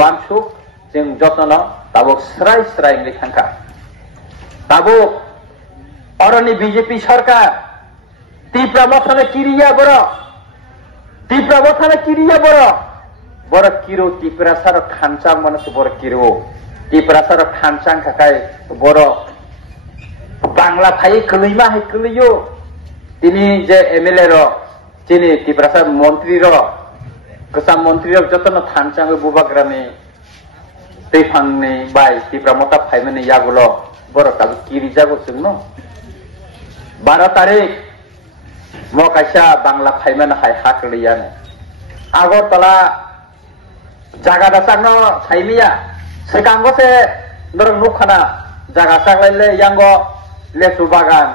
wansuk जों जत्न Tabuk स्राय स्राय इंग्लिश थांखा ताबुक अरनि बीजेपी सरकार तीव्र मथाने किरिया बर किरो तीव्र सार खानचां मनस बर किरो तीव्र सार खानचां खाकाय बर बांग्ला फाइ कलैमा है कलैयो तिनी जे एमएलए रो तिनी तीव्र सार मंत्री रो गोसाम मंत्री रो जत्न खानचां बुबाग्रानि दैफांनि बाय तीव्र मता फाइमनि यागुलो बर ताबु किरि जागो जोंनो 12 तारिख मकाइसा बांग्ला फाइमन हाय हाकलियानो आगरतला जागा दासांनो साइमिया सेकांगो से नरं नुखाना जागा सागलायले यांगो लेसु बागान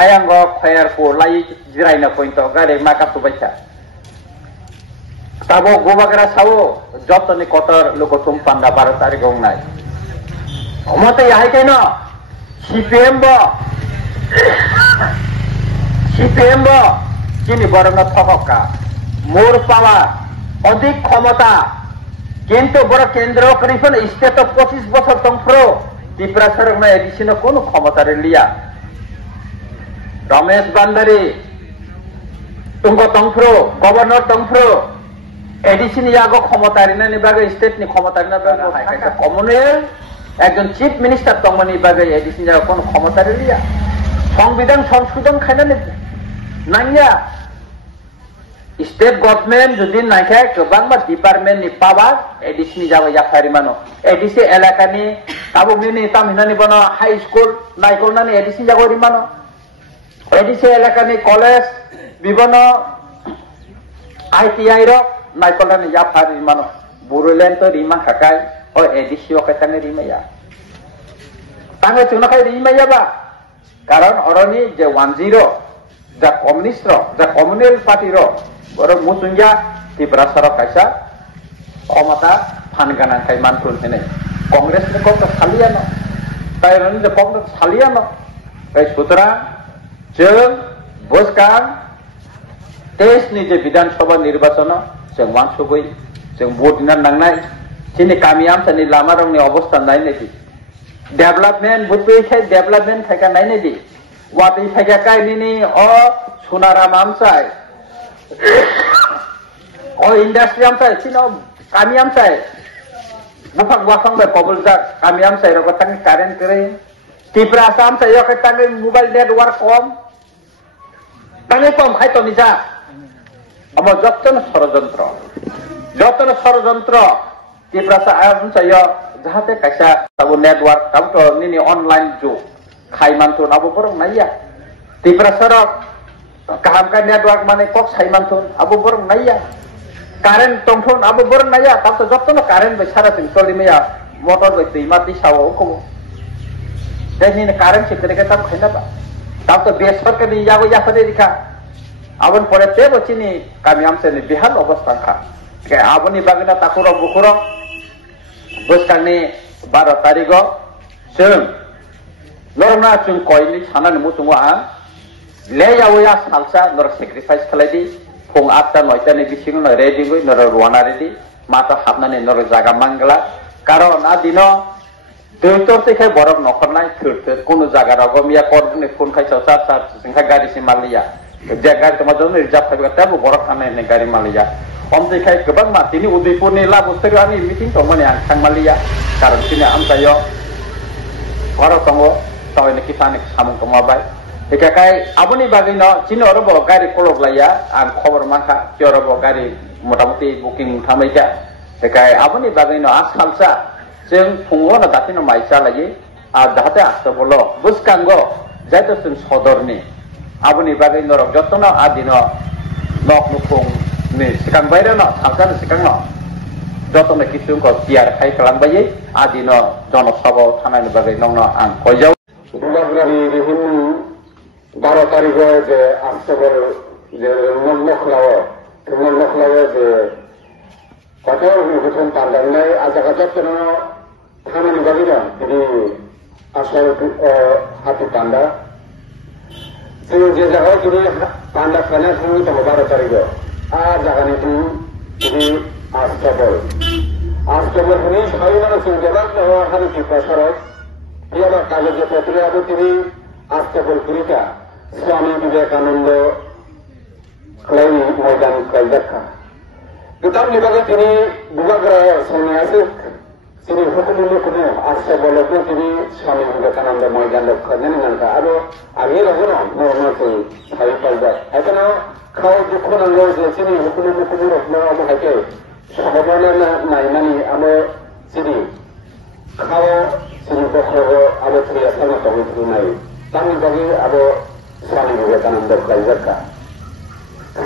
आयांगो खयरखौ लाई जिरायना पइन्ट गारे माका सुबायसा ताबो गोबाग्रा सावो जतनि कटर लोकथुम पान्दा 12 तारिख गंनाय अमते याहाय केनो सीपीएम किनि बरंग थकका मोर पावा अधिक क्षमता किंतु बर केंद्र करिफन स्टेट 25 बछर तंफ्रो त्रिपुरा सरगना एडिशन कोनो क्षमता रे लिया रमेश बांदारी तुंग तंफ्रो गवर्नर तंफ्रो एडिशन यागो क्षमता रिनानि बागे स्टेट नि क्षमता रिना बागे हायका कमनवेल्थ एकजन चीफ मिनिस्टर तंगमनि बागे एडिशन यागो कोनो क्षमता रे लिया संविधान संशोधन खायनानि नांगिया स्टेट गवर्नमेंट जुदि नायखाय गोबांबा डिपार्टमेंट नि पावार एडिशन जाबो याफारि मानो एडिसी एलाकानि ताबुगनि तामिनानि बनो हाई स्कुल नायकलनानि एडिशन जागो रिमानो एडिसी एलाकानि कलेज विभिन्न आईटीआई रो नायकलनानि याफारि मानो बुरुलेन तो रिमा खाकाय ओ एडिसी ओ कतानि रिमाया तांगे चुनाखाय रिमायाबा कारण अरनि जे 10 जा कम्युनिस्ट रो जा कम्युनिस्ट पार्टी रो बर मुसुंजा त्रिपुरा सरक कायसा क्षमता फानगाना खाय मानथुल हेने कांग्रेस ने को सालियानो तायरन जे कांग्रेस सालियानो बै सुतरा जों बसकान देश नि जे विधानसभा निर्वाचन जों मानसुबै जों भोट दिना नांनाय दिनै गामियाम सानि लामा रंनि अवस्था नायनायदि डेभलपमेंट बुतबै खाय डेभलपमेंट खायका नायनायदि वादै खायका कायनि अ सुनाराम आमसाय अ इंडस्ट्री आमसाय सिनो गामि आमसाय बुफाक वाफां बे पबलजा गामि आमसाय रको तांग कारेन्ट करे त्रिपुरा आमसाय यक तांग मोबाइल नेटवर्क कम तांगे कम खाय तो निजा अम जतन षड़यंत्र त्रिपुरा आमसाय जाहाते कायसा ताबो नेटवर्क ताबो निनि ऑनलाइन जो खाय मानथुन आबो बरं नाया त्रिपुरा सरक kaham ka network mane kok saimanthun abo borong naya current tongthon abo borong naya tapto jottono current bai sara tin tolimaya motor bai tei mati sawo ko deni current sikre ka tam khaina ba tapto besar ka ni yago ya phade dikha abon pore te bocini kami amse ni bihal obostha kha ke aboni bagina takuro bukuro boskani 12 tarigo जों लरना जों कयनि सानानि मुसुङा लेयावया salsa नर sacrifice खालायदि फुं 8टा 9टा नि बिसिङ न ready गय नर रुवाना ready माता हाबनानै नर जागा मांगला कारण आ दिनो दैतोरते खाय बरफ नखरनाय थोरथोर कोनो जागा रगमिया करनि फोन खायसा सार सार जोंहा गारि सि मालिया जे गारि तमाजों रिजार्भ खायबा ताबो बरफ थानाय गारि मालिया हमते खाय गोबां मातिनि उदयपुरनि लाबोसोरानि मिटिं तमने आं थांमालिया कारण सिने आमसायो घर तंगो तयने किसानि सामुं कमाबाय एकाकाय आबनि बागैनो चिनो रबो गारि कलगलाया आं खबर माखा चिरबो गारि मोटामोटी बुकिं थामैजा एकाय आबनि बागैनो आसालसा जों फुङावनो दाथिनो माइसा लायो आ दाहाते आस्तबलो बुसकांगो जायतो जों सदरनि आबनि बागैनो जतनो आदिनो नक नुखुं नि सिकां बायरानो सालसानो सिकांनो जतनो किसुंको तियार खाय खालामबायै आदिनो जनसभायाव थानायनि बागै नंनो आं कयजाव 12 तारिखে যে আক্টোবর যে নখলাও যে কত গঠন পান্ডালে আজা কত কোনো থানানি গাবিরা তিনি আসলে হাতি পান্ডা তিনি যে জায়গায় তিনি পান্ডা খানা তিনি তো 12 তারিখে আর জায়গানি তিনি আক্টোবর আজকের হনি সবাই মানুষ জবাব নেওয়া হানি প্রসারক ইয়াবা কাগজে পত্রে আবু তিনি আজকের কুড়িটা স্বামী বিবেকানন্দ ক্লাই ময়দান ক্লাই দেখা কিতাব নিবাগে তিনি বুবাগ্রা সঙ্গে আছে তিনি হুকুমুল্লো কোনো আজকে বলতে তিনি স্বামী বিবেকানন্দ ময়দান রক্ষা জানেন না আরো আগে রকম নতুন সাই পাইবা এখনো খাওয়া দুঃখ নাঙ্গো যে তিনি হুকুমুল্লো কোনো রকম আবু হাইকে সহবনা নাই মানে আমি চিনি খাওয়া চিনি পক্ষে আবো থেকে আসানো তবে শুধু নাই তার বাকি আবো স্বামী বিবেকানন্দ ক্লাই দেখা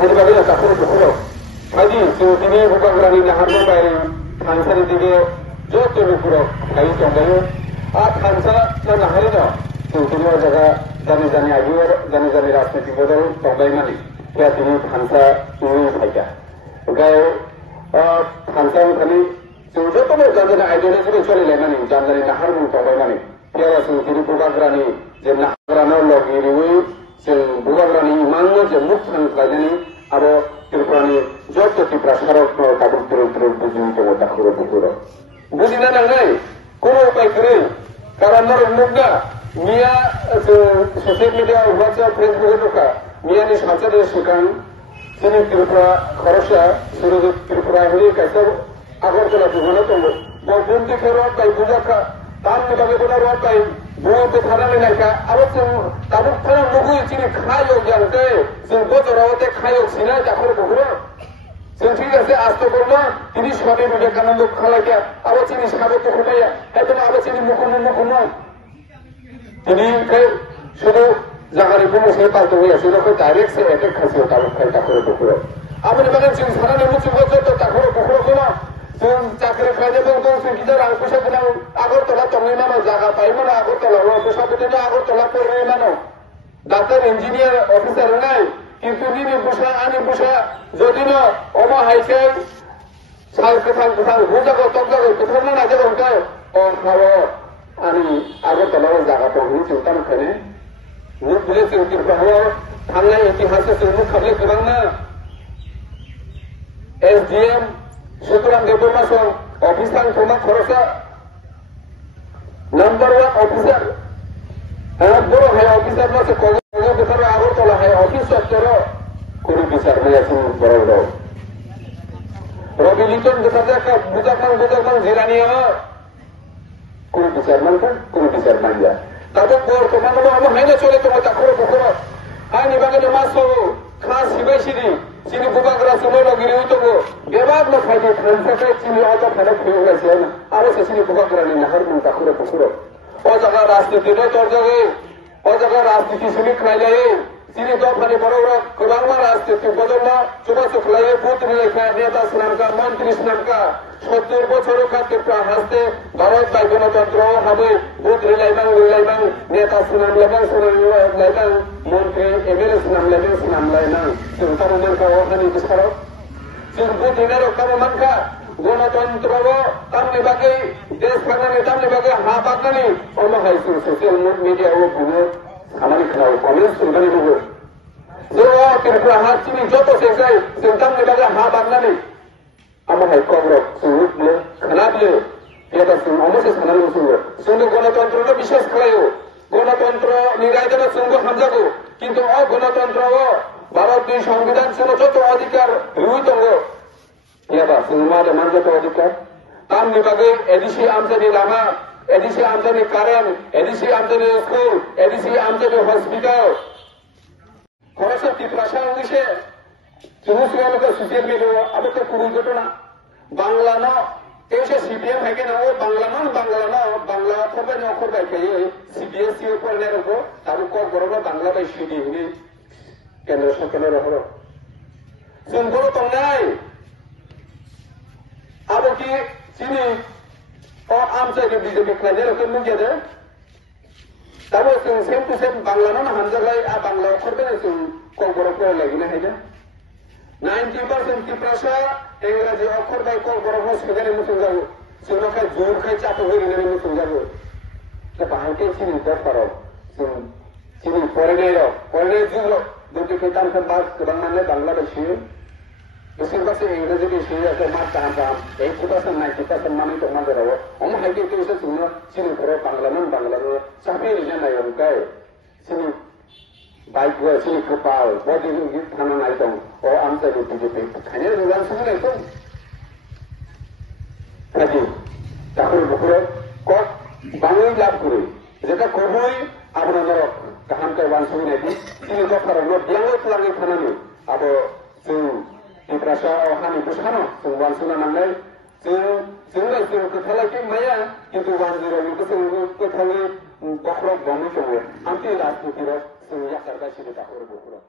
এর বাকি কাকুর পুকুর ভাইজি তিনি ভূপাগ্রানি নাহারবো বাই থানসারি দিকে যত পুকুর ভাই চন্দ্র আর থানসা নাহারি না তিনি জায়গা জানি জানি আগিয়ে জানি জানি রাজনৈতিক বদল তবাই মানে তিনি থানসা ভাইটা গায়ে থানসা খালি যত জানি আইডিওলজি চলিলে মানে জানি নাহার তবাই মানে তিনি ভূপাগ্রানি যে নাহারানো লগিয়ে जों बुगाग्रानि इमाननो जे मुख थांख्लायनानै आरो त्रिपुरानि जत त्रिपुरा सारक काबुल त्रिपुरा बुजिनो दङ दाखुरो बुकुरो बुजिना नांनाय कोनो उपाय गैयै कारण मुगना मिया ससियेल मिडिया व्हाट्सएप फेसबुक दका मियानि सानसे सिगां जोंनि त्रिपुरा खरसा सुरु त्रिपुरा हेरि कायसा आगरतला दुगनो दङ बबुन्ति खेरो काय बुजाखा तामनि बागै बोना रकाय बुंते थानानै नायका आरो जों दाबो फराय लुगै जोंनि खायक जानते जों बोजरावते खायक सिना दाखर बगरो जों ঠিক আছে আস্তে করবো তিনি স্বামী বিবেকানন্দ খালাইকা আরো তিনি সাবে তো খুবাইয়া এখন আরো তিনি মুখমুখ তিনি শুধু জাগারি কোনো সে পাল্টো হইয়া শুধু ডাইরেক্ট সে এটেক খাসিও তার খাই দাখর বগरो আপনি মানে जों সারানো মুচি বছর তো দাখর বগरो কোনো जों চাকরি খাইলে जों जों गिदिर रां फैसा गोनां आगरतला तंगै मानो जागा पाइमोन आगरतलाव फैसा बोथोनो आगरतला परै मानो डाक्टर इन्जिनियर अफिसार নাই কিন্তু নিনি বুসা আনি বুসা যদিনো অমা হাইকে সাল কোথাও হুজাগো তগজাগো কোথাও না যাবে ওটাও ও খাওয়া আমি আগরতলাও জায়গা পাবো চিন্তা করে মুখ বলে চিন্তা করবো থানায় ইতিহাসে মুখ খাবলে গোবাं না এসডিএম সুতরাং দেবমাসন অফিসার তোমার খরচা নাম্বার 1 অফিসার বড় হয় অফিসার মাসে কত বছর আগরতলা হয় অফিস চত্বর কোন বিচার নেই এখন বড় বড় রবি লিটন যেটাতে একটা বুজাকমান জিরানিয়া কোন বিচার মানবে কোন বিচার মানবে তাদের বর্তমানে আমার হাইলে চলে তোমার চাকর পুকুর আইনি বাগানে মাছ হবো খাস হিবাই সিঁড়ি চিনি বুবাগ্রা সময় লগিয়ে হইতো বেবাদ না খাইতে থানসাকে চিনি অত ফেলে খেয়ে গেছে আরো সে চিনি বুবাগ্রানি নাহার মুখ চাকর পুকুর ও জায়গা রাজনীতি তোর জায়গায় ও জায়গা রাজনীতি শুনি খাইলে চিনি দফানি বড় বড় গোবাংমা রাজনীতি বদলনা চুবা চুকলাই বুথ লেখা নেতা স্নামকা মন্ত্রী স্নামকা 70 বছর কাত্রিকা হাসতে ভারত বাই গণতন্ত্র হবে বুথ রিলাইবাং নেতা সুনামলাইবাং মন্ত্রী এমএলএ সুনামলাইবাং जों তারমানকা ওখানে বিচারক जों বুথ হিনারক তারমানকা গণতন্ত্র তামনি বাকি দেশ ভাঙানি তামনি বাকি হা বাগনানি অন্য হাইসু সোশ্যাল মিডিয়া ও কোনো খামারি খাও কমেন্টস শুনবানি দেবো যে ও ত্রিপুরা হাত চিনি যত শেখাই जों তামনি বাকি হা বাগনানি আমার হাই কবরক সুরুবলে খানাবলে এটা শুন অবশ্যই খানাবলে শুনবো শুনবো গণতন্ত্রটা বিশ্বাস খাইও গণতন্ত্র নিরায়তনে শুনবো হামজাগো কিন্তু অ গণতন্ত্র ভারতীয় সংবিধান শুনো যত অধিকার রুইতঙ্গ ইয়াবা শুনমালে মান যত অধিকার তাম নিবাগে এডিসি আমদানি লামা এডিসি আমদানি কারেন্ট এডিসি আমদানি স্কুল এডিসি আমদানি হসপিটাল খরচা ত্রিপুরা উনিশে সমস্ত সোশ্যাল মিডিয়া আবার তো পুরো ঘটনা বাংলা ন এসে সিপিএম থাকে না ও বাংলা বাংলা খবর না অক্ষর বাইকে সিবিএসই উপর নেরো তার কর বড় বাংলা বাই সিডি হুনি কেন্দ্র সরকারের হলো जों বড় তো নাই আবার কি চিনি ও আমসাইকে বিজেপি খাইলে রকম মুখে দে তারপর जों সেম টু সেম বাংলা না হামজালাই আর বাংলা অক্ষর বেনে जों কর বড় করে লাগিনা হাইদা 90% ত্রিপুরা ইংরেজি অক্ষর বাই কল বড় সেখানে মুসুল যাবো সেগুলোকে জোর খাই চাপ হয়ে গেলে মুসুল যাবো বাহাইকে চিনি দরকার চিনি পরে নেই যুগ দুটি খেতাম বাস গোবাং মানে Bangladeshi Isingkasi Inggris di sini ada macam-macam. 80-90% mana itu mana rawa. Om hari itu semua sini kalau Bangladesh sampai ini jangan yang kau sini baik gua sini kepal, body ini tanah naik dong. Oh amsa itu BJP. Hanya dengan semua itu. Jadi takut bukan kok bangun lap kuri. Jika kubui apa nama kaham kewan semua ini sini kau karena dia lagi tanah ni. Abo di perasa orang itu sana, semua sudah nangai, semua ketalai ke maya, itu wanjir itu semua ketalai kokrok bangun semua, anti ras itu kira semua kerja sih tak boleh bukan.